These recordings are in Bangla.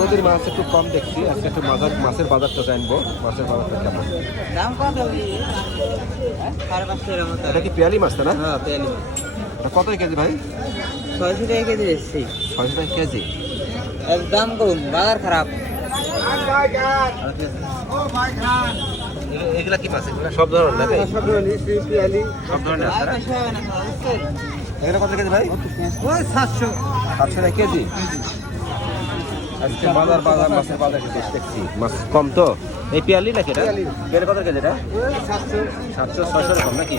নদীর মাছ একটু কম দেখছি, আজকে একটু মাছের বাজারটা জানবো, মাছের বাজারটা কেমন। দাম কত? 550 এর মতো। এটা কি পেয়ালি মাছ না? হ্যাঁ, পেয়ালি মাছ। এটা কত কেজি ভাই? 600 টাকা কেজি বেশি। 600 টাকা কেজি। একদম কম, বাজার খারাপ। এগুলা কি মাছ? এগুলা সব ধরনের নাকি? সব ধরনের পেয়ালি সব ধরনের আছে না? এগুলা কত কেজি ভাই? ওই 700 টাকা কেজি। আজকে বাজার মাছের বাজার দেখছি মাছ কম তো। এই পেয়ালি নাকি এটা? পেয়ালি কত কেজি এটা? 700 600 এরকম নাকি?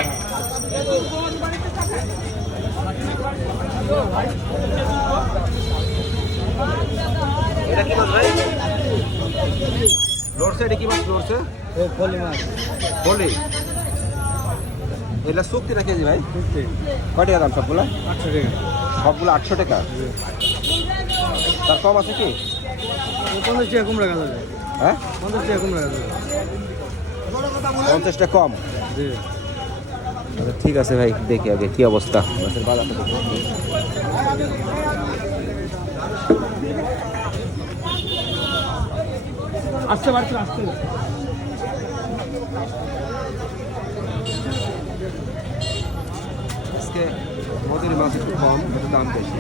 এটা কি মাছ ভাই? লড়ছে, এটা কি মাছ লড়ছে? ফলি মাছ। বলি এগুলা শুক্তি না কেজি ভাই? কয় টাকা দাম সবগুলা? 800 টাকা। সবগুলো 800 টাকা। তার কম আছে কি? 50 টাকা কম রাখা যাবে। হ্যাঁ, 50 টাকা কম রাখা যাবে। 50 টাকা কম। জি। আচ্ছা ঠিক আছে ভাই, দেখি আগে কি অবস্থা মাছের বাজারটা দেখি। আসতে পারছে আসতে। আজকে নদীর মাছ একটু কম, একটু দাম বেশি।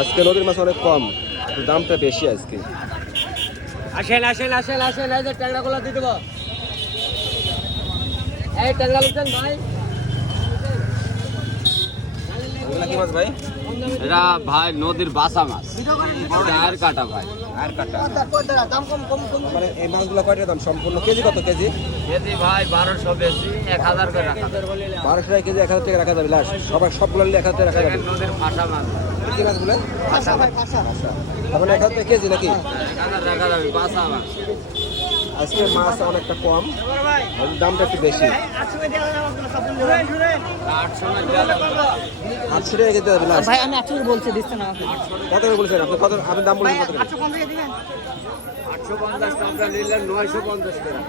আজকে নদীর মাছ অনেক কম, একটু দামটা বেশি আজকে। আসেন আসেন আসেন আসেন, এই যে ট্যাংরাগুলো দিয়ে দেবো। এই ট্যাংরা লিখছেন ভাই। এগুলা কি মাছ ভাই? এটা ভাই নদীর বাসা মাছ, আয়ের কাটা ভাই। আর কাটা। মানে এই মাছগুলো কয়টা দাম সম্পূর্ণ? কেজি কত কেজি? কেজি ভাই 1200 বেশি, 1000 করে রাখা যাবে। 1200 টাকা কেজি, 1000 টাকা রাখা যাবে লাস্ট। সবগুলো নিলে 1000 টাকা রাখা যাবে। নদীর ফাঁসা মাছ, কি মাছগুলো? ফাঁসা ভাই, ফাঁসা। তার মানে 1000 টাকা কেজি নাকি? 1000 রাখা যাবে, বাসা মাছ। আজকে মাছ অনেকটা কম, আর দামটা একটু বেশি। 800 না দেওয়া যাবে। 800 টাকা কেজি যাবে লাস্ট। ভাই আমি 800 বলছি, দিচ্ছেন আমাকে। কত করে বলছেন আপনি? কত আপনি দাম বলছেন কত করে? 850 দিবেন। 850 টাকা নিলে 950 টাকা।